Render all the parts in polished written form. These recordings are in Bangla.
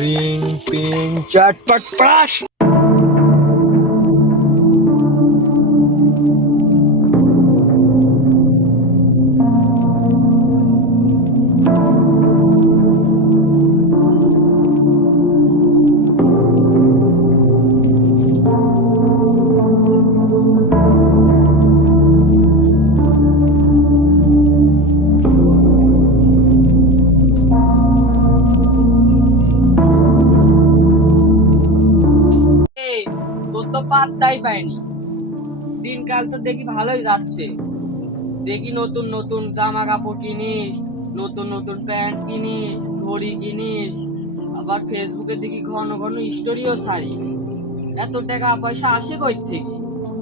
রিং পিং চটপট পাস। এই, তোর তো পাত্তাই পায়নি। দিনকাল তো দেখি ভালোই যাচ্ছে। দেখি নতুন নতুন জামা কাপড় কিনিস, নতুন নতুন প্যান্ট কিনিস, ঘড়ি কিনিস, আবার ফেসবুকে দেখি ঘন ঘন স্টোরিও ছাড়িস। এত টাকা পয়সা আসে কই থেকে?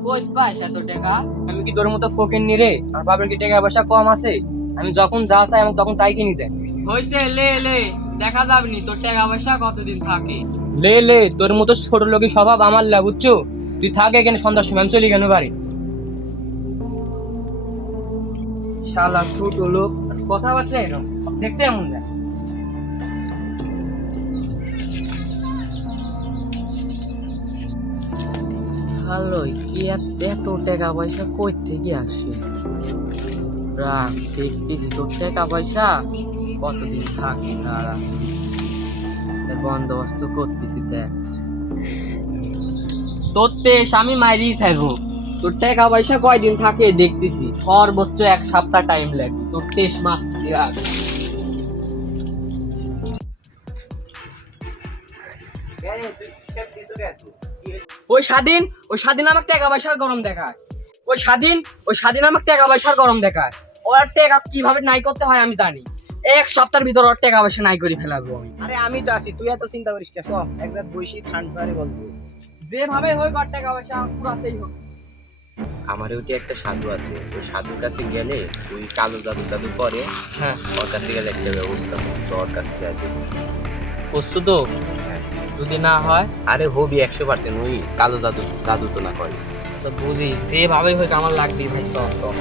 কই পাস এত টাকা? আমি কি তোর মতো ফকির নি রে? আমার বাবার কি টাকা পয়সা কম আছে? আমি যখন যা চাই আমাকে তখন তাই কিনে দেয়। হইছে, লে লে, দেখা যাবে নি তোর টাকা পয়সা কতদিন থাকে। লে লে, তোর মতো ছোট লোকের স্বভাব আমার লা, বুঝছো? তুই থাক এখানে, সন্ধ্যার সময় আমি চলি কেন বাড়ি। শালা ছোট লোক, কথাবার্তা এরকম, দেখতে এমন না। ভালোই কি এত টাকা পয়সা কই থেকে আসে? রাখ, দেখতেছি তোর টাকা পয়সা কতদিন থাকে তারা, এর বন্দোবস্ত করতেছি। দেখ তোর তেস আমি মাইরি ছাড়বো। তোর টাকা পয়সা কয়দিন থাকে দেখতেছি, সর্বোচ্চ 1 সপ্তাহ টাইম লাগবে। তোর তেস মারছি। রাখ। ওই স্বাধীন আমাকে টাকা পয়সার গরম দেখায়। ওই স্বাধীন আমাকে টাকা পয়সার গরম দেখায়। ওর টাকা কিভাবে নাই করতে হয় আমি জানি। 1 সপ্তাহের ভিতর ওর টাকা পয়সা নাই করে ফেলাবো আমি। আরে আমি তো আছি, তুই এত চিন্তা করিস কে? সব একজাত বসি ঠান্ডারে বলবো। যেভাবে হোক ওর টাকা পয়সা পুরাতেই হোক। আমার ওইটা একটা সাধু আছে, ওই সাধুর কাছে গেলে ওই কালো জাদু টাদু করে। হ্যাঁ, ওর কাছে গেলে একটা ব্যবস্থা করতো, ওর কাছে যাই দেখি। করছো তো? যদি না হয় আরে হবি 100%, ওই কালো জাদু জাদু তো না করে। তো বুঝি, যেভাবে হোক আমার লাগবে ভাই। সব সব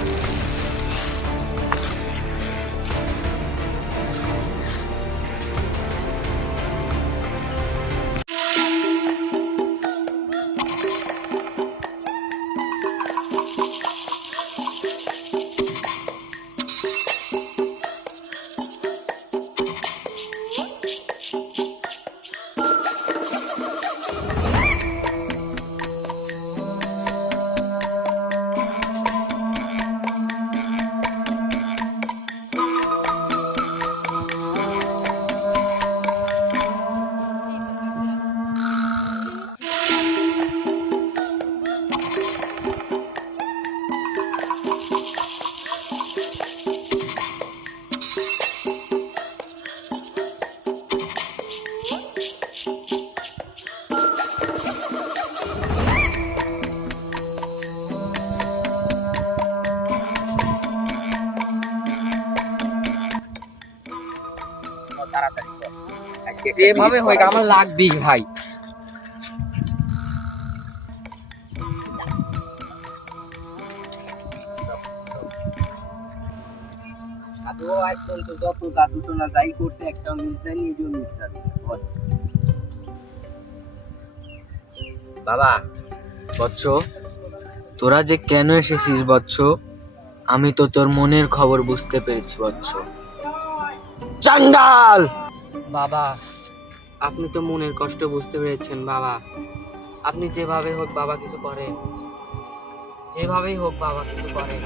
তাড়াতাড়ি কর। আজকে একটা যেভাবে জিনিস হোক করা আমার যায়। লাগবেই ভাই। সাধু আজ পর্যন্ত যত জাদু টোনা যাই করছে একটা মিলছে, নিজেও মিলছে। বাবা, বৎস, তোরা যে কেন এসেছিস বৎস, আমি তো তোর মনের খবর বুঝতে পেরেছি বৎস। চান্ডাল! বাবা, আপনি তো মনের কষ্ট বুঝতে পেরেছেন বাবা। আপনি যেভাবে হোক বাবা কিছু করেন, যেভাবেই হোক বাবা কিছু করেন।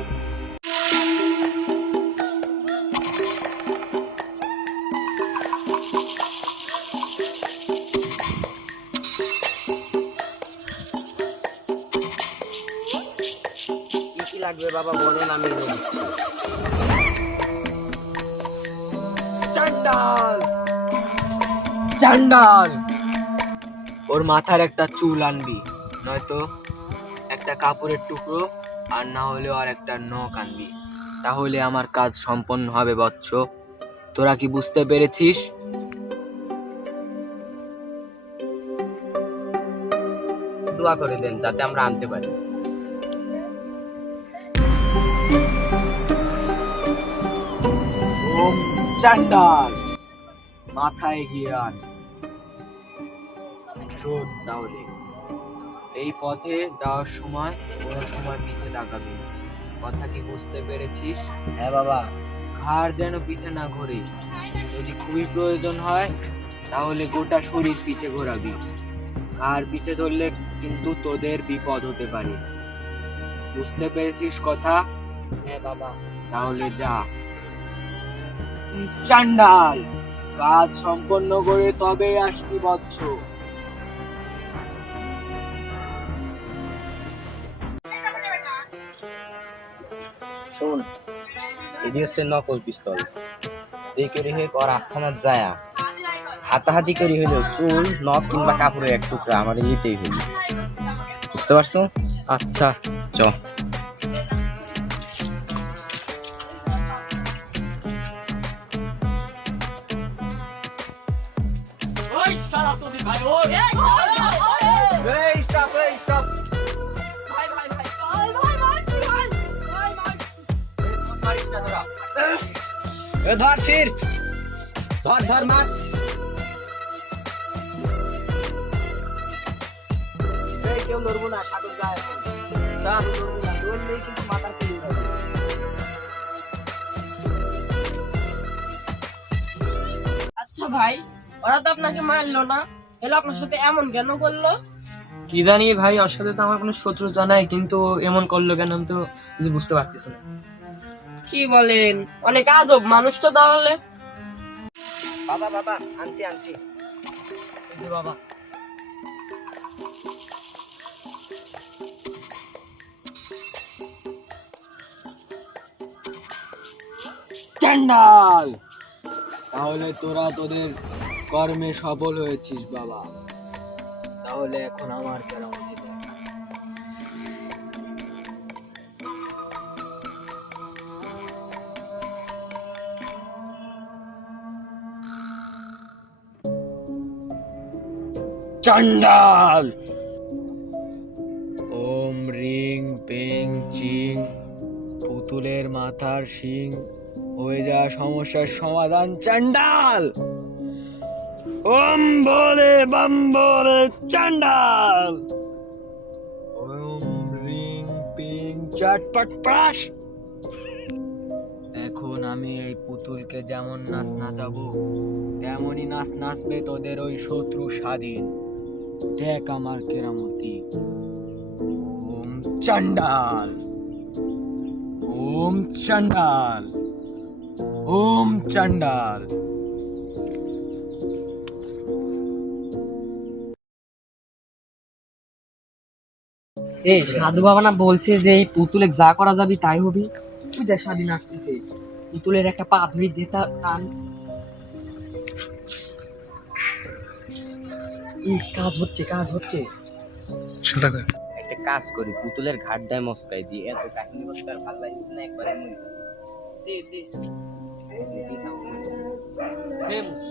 কি কি লাগবে বাবা বলেন, আমি এনে দিচ্ছি। চান্ডাল! চান্ডাল! ওর মাথার একটা চুল আনবি, নয়তো একটা কাপড়ের টুকরো, আর না হলে আর একটা নখ আনবি। তাহলে আমার কাজ সম্পন্ন হবে বৎস। তোরা কি বুঝতে পেরেছিস? দোয়া করে দেন যাতে আমরা আনতে পারি। ওম চান্ডাল, মাথায় গিয়ে আন। শোন তাহলে, এই পথে যাওয়ার সময় কোনো সময় পিছে তাকাবি না। কথা কি বুঝতে পেরেছিস? হ্যাঁ বাবা। ঘাড় যেন পিছে না ঘোরে। যদি খুবই প্রয়োজন হয় তাহলে গোটা শরীর পিছে ঘোরাবি। ঘাড় পিছে ধরলে কিন্তু তোদের বিপদ হতে পারে। বুঝতে পেরেছিস কথা? হ্যাঁ বাবা। তাহলে যা। চান্ডাল, কাজ সম্পন্ন করে তবে আসবি বৎস। শোন, এটি হচ্ছে নকল পিস্তল। যে করে হোক ওর আস্থানার যায়া হাতাহাতি করে হইলেও চুল, নখ কিংবা কাপড়ের এক টুকরা আমার নিতেই হইল। বুঝতে পারছো? আচ্ছা, চ। ধর ফির, ধর ধর মার। কেউ লড়বো না, সাগর যায় এখন। লড়বো না, লড়লেই কিন্তু মাথা ফেলে যাবে। আচ্ছা ভাই, ওরা তো আপনাকে মারলো না, এলো আপনার সাথে এমন কেন করলো? কি জানি ভাই, ওর সাথে তো আমার কোনো শত্রুতা নাই, কিন্তু এমন করলো কেন আমি তো কিছু বুঝতে পারতেছি না। কি বলেন, অনেক আজব মানুষ তো তাহলে। বাবা বাবা, আনছি আনছি। এই যে বাবা। চান্ডাল, তাহলে তোরা তোদের কর্মে সফল হয়েছিস বাবা। তাহলে এখন আমার কেরামতি দেখ। চান্ডাল, ওম রিং পেং চিং, পুতুলের মাথার শিং হয়ে যাওয়া সমস্যার সমাধান চান্ডাল। ওম বলে বাম বলে চান্ডাল। ওম রিং পিং চটপট প্রাস। এখন আমি এই পুতুলকে যেমন নাচ নাচাবো তেমনই নাচ নাচবে তোদের ওই শত্রু স্বাধীন। দেখ আমার কেরামতি। ওম চান্ডাল, ওম চান্ডাল, ওম চান্ডাল। এই সাধু বাবা না বলছে যে এই পুতুলে যা করা যাবে তাই হবি। তুই দেখ স্বাধীন আসতেছে, পুতুলের একটা পা ধরি দিয়ে তার কান। কাজ হচ্ছে, কাজ হচ্ছে। একটা কাজ করি, পুতুলের ঘাট দেয় মস্কাই দিয়ে এত কাহিনী করতে আর ভালো লাগছে না, একবার এমন দে দে দে মুসি।